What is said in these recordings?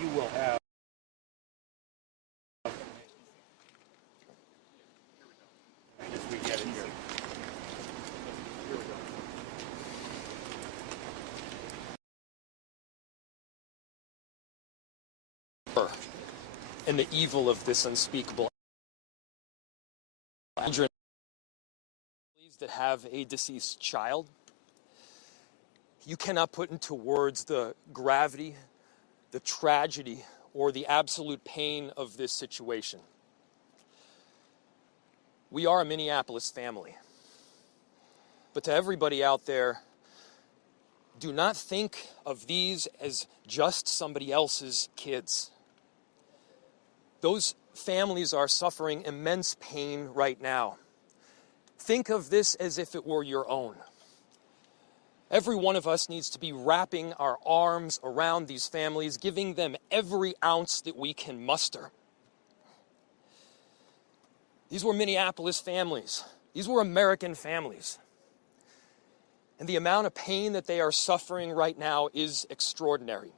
you will have. As we get it here. And the evil of this unspeakable children that have a deceased child. You cannot put into words the gravity, the tragedy, or the absolute pain of this situation. We are a Minneapolis family. But to everybody out there, do not think of these as just somebody else's kids. Those families are suffering immense pain right now. Think of this as if it were your own. Every one of us needs to be wrapping our arms around these families, giving them every ounce that we can muster. These were Minneapolis families. These were American families. And the amount of pain that they are suffering right now is extraordinary.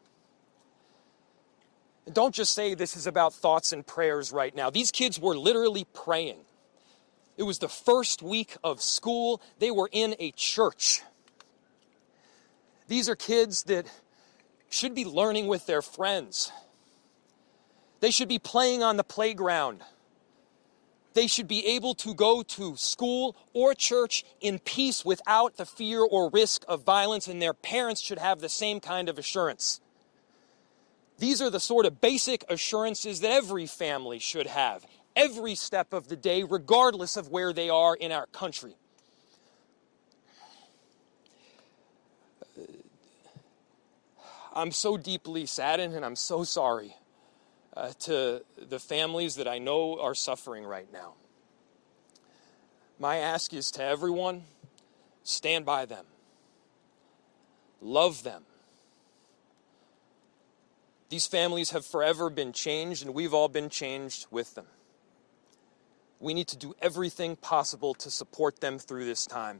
And don't just say this is about thoughts and prayers right now. These kids were literally praying. It was the first week of school. They were in a church. These are kids that should be learning with their friends. They should be playing on the playground. They should be able to go to school or church in peace without the fear or risk of violence, and their parents should have the same kind of assurance. These are the sort of basic assurances that every family should have, every step of the day, regardless of where they are in our country. I'm so deeply saddened, and I'm so sorry to the families that I know are suffering right now. My ask is to everyone, stand by them. Love them. These families have forever been changed, and we've all been changed with them. We need to do everything possible to support them through this time.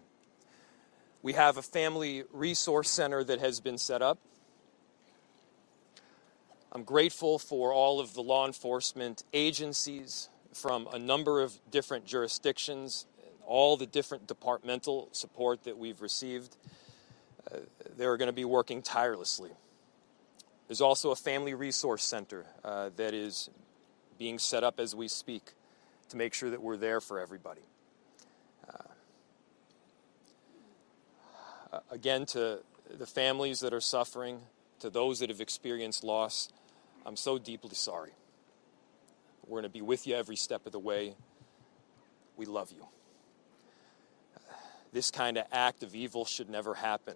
We have a family resource center that has been set up. I'm grateful for all of the law enforcement agencies from a number of different jurisdictions, all the different departmental support that we've received. They're going to be working tirelessly. There's also a family resource center that is being set up as we speak to make sure that we're there for everybody. Again, to the families that are suffering, to those that have experienced loss, I'm so deeply sorry. We're going to be with you every step of the way. We love you. This kind of act of evil should never happen,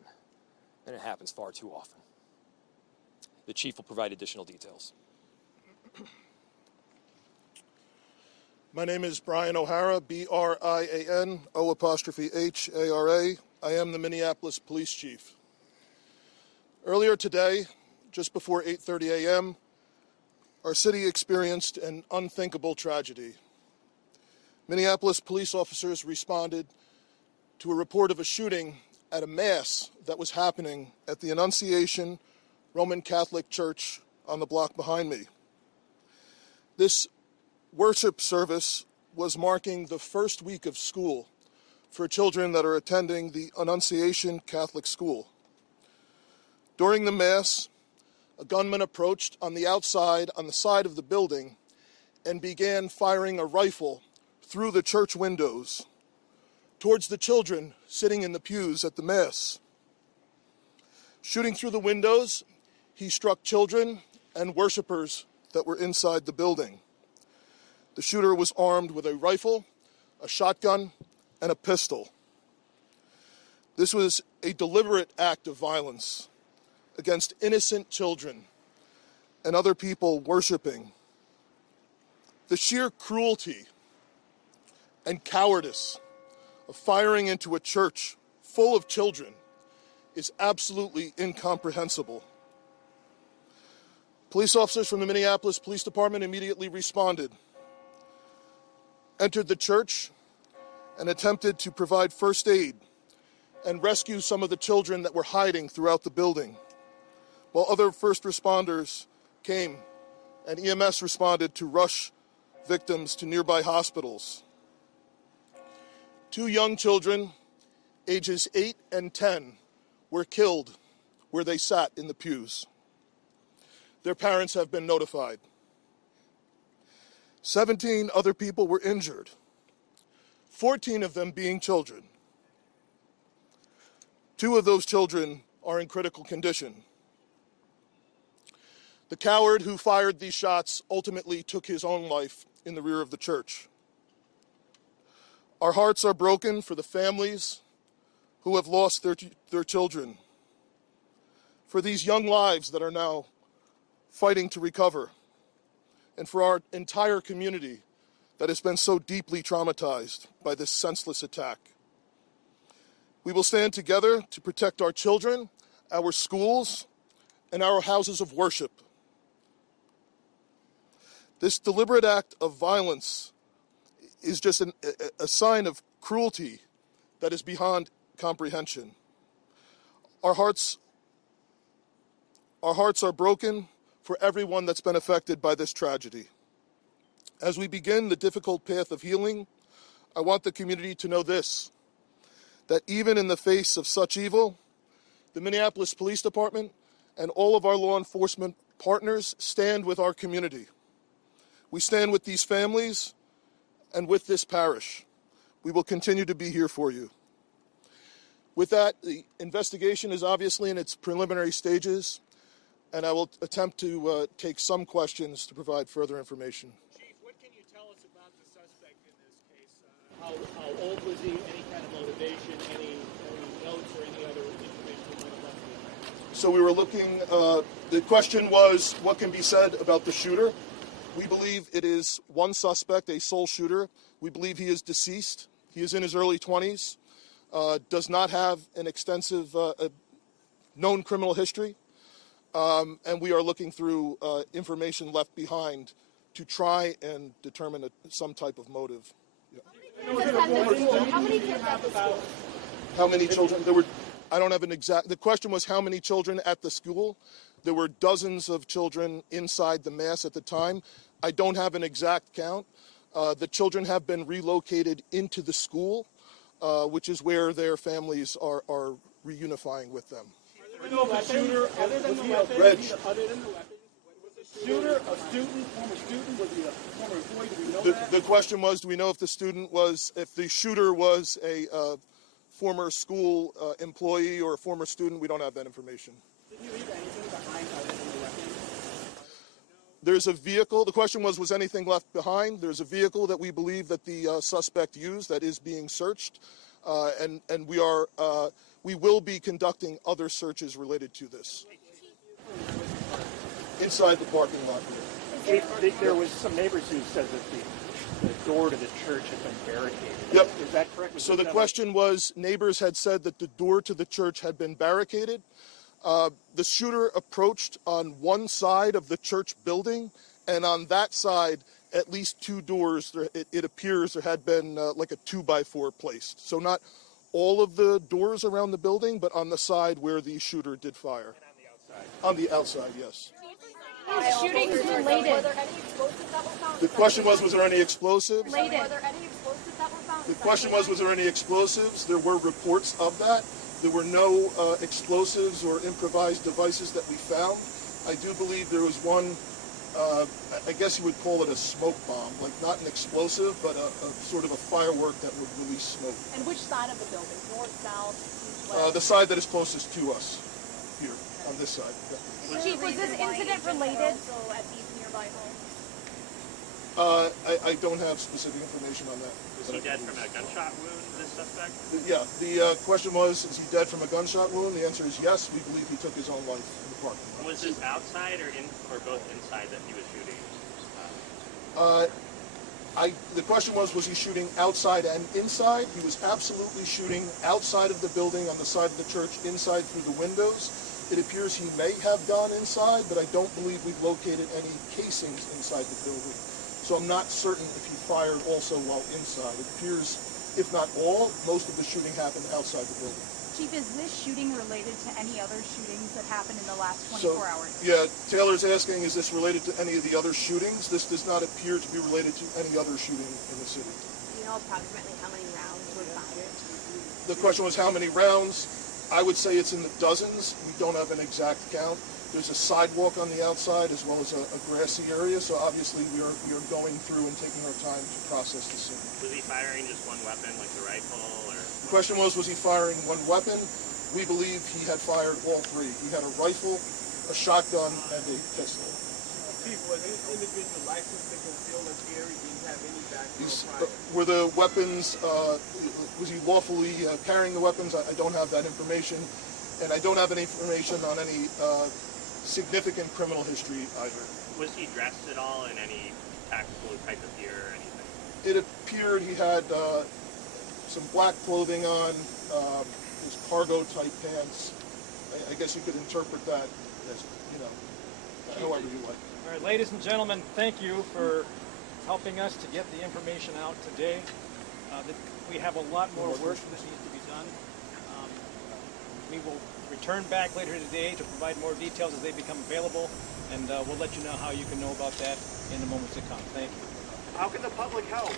and it happens far too often. The chief will provide additional details. My name is Brian O'Hara, B-R-I-A-N, O''H-A-R-A. I am the Minneapolis Police Chief. Earlier today, just before 8:30 a.m., our city experienced an unthinkable tragedy. Minneapolis police officers responded to a report of a shooting at a mass that was happening at the Annunciation Roman Catholic Church on the block behind me. This worship service was marking the first week of school for children that are attending the Annunciation Catholic School. During the Mass, a gunman approached on the outside on the side of the building and began firing a rifle through the church windows towards the children sitting in the pews at the Mass. Shooting through the windows, he struck children and worshipers that were inside the building. The shooter was armed with a rifle, a shotgun, and a pistol. This was a deliberate act of violence against innocent children and other people worshiping. The sheer cruelty and cowardice of firing into a church full of children is absolutely incomprehensible. Police officers from the Minneapolis Police Department immediately responded, entered the church, and attempted to provide first aid and rescue some of the children that were hiding throughout the building, while other first responders came and EMS responded to rush victims to nearby hospitals. 2 young children, ages 8 and 10, were killed where they sat in the pews. Their parents have been notified. 17 other people were injured, 14 of them being children. 2 of those children are in critical condition. The coward who fired these shots ultimately took his own life in the rear of the church. Our hearts are broken for the families who have lost their children, for these young lives that are now fighting to recover, and for our entire community that has been so deeply traumatized by this senseless attack. We will stand together to protect our children, our schools, and our houses of worship. This deliberate act of violence is just a sign of cruelty that is beyond comprehension. Our hearts are broken for everyone that's been affected by this tragedy. As we begin the difficult path of healing, I want the community to know this, that even in the face of such evil, the Minneapolis Police Department and all of our law enforcement partners stand with our community. We stand with these families and with this parish. We will continue to be here for you. With that, the investigation is obviously in its preliminary stages, and I will attempt to take some questions to provide further information. Chief, what can you tell us about the suspect in this case? How old was he? Any kind of motivation? Any notes or any other information you might have left behind? So we were looking, the question was, what can be said about the shooter? We believe it is one suspect, a sole shooter. We believe he is deceased. He is in his early 20s, does not have an extensive known criminal history, and we are looking through information left behind to try and determine some type of motive. Yeah. How many kids at the school? How many children? There were, I don't have an exact, the question was how many children at the school. There were dozens of children inside the mass at the time. I don't have an exact count. The children have been relocated into the school, which is where their families are reunifying with them. Do we know if the shooter, other than the weapons, was the shooter a student, former student? Was he a former employee? Do we know that? The question was, do we know if the shooter was a former school employee or a former student? We don't have that information. Did he leave anything behind other than the weapons? There's a vehicle. The question was anything left behind? There's a vehicle that we believe that the suspect used that is being searched, and we will be conducting other searches related to this. Inside the parking lot here. There was some neighbors who said that the door to the church had been barricaded. Yep. Is that correct? So the question was, neighbors had said that the door to the church had been barricaded. The shooter approached on one side of the church building, and on that side, at least 2 doors, it appears there had been like a 2x4 placed. So not all of the doors around the building, but on the side where the shooter did fire. And on the outside? On the outside, yes. Shootings related. Were there any explosives that were found? The question was there any explosives? Were there any explosives that were found? The question was there any explosives? There were reports of that. There were no explosives or improvised devices that we found. I do believe there was one, I guess you would call it a smoke bomb, like not an explosive, but a sort of a firework that would release smoke. And which side of the building? North, south, east, west? The side that is closest to us, here, on this side. Yeah. Chief, was this incident related? Also at these nearby homes? I don't have specific information on that. Was he dead from a gunshot wound, this suspect? Yeah, the question was, is he dead from a gunshot wound? The answer is yes. We believe he took his own life in the parking lot. Was this outside or both inside that he was shooting? The question was he shooting outside and inside? He was absolutely shooting outside of the building, on the side of the church, inside through the windows. It appears he may have gone inside, but I don't believe we've located any casings inside the building. So I'm not certain if he fired also while inside. It appears, if not all, most of the shooting happened outside the building. Chief, Chief, is this shooting related to any other shootings that happened in the last 24 hours? Yeah, Taylor's asking, is this related to any of the other shootings? This does not appear to be related to any other shooting in the city. Do you know approximately how many rounds were fired? The question was how many rounds. I would say it's in the dozens. We don't have an exact count. There's a sidewalk on the outside as well as a grassy area, so obviously we are going through and taking our time to process the scene. Was he firing just one weapon, like the rifle, or? The question was he firing one weapon? We believe he had fired all three. He had a rifle, a shotgun, and a pistol. Chief, was this individual licensed to conceal and carry? Did he have any background prior? Were the weapons, was he lawfully carrying the weapons? I don't have that information, and I don't have any information on any significant criminal history either. Was he dressed at all in any tactical type of gear or anything? It appeared he had some black clothing on, his cargo type pants. I guess you could interpret that as, however you like. All right, ladies and gentlemen, thank you for helping us to get the information out today. We have a lot more work that needs to be done. We will return back later today to provide more details as they become available, and we'll let you know how you can know about that in the moments to come. Thank you. How can the public help?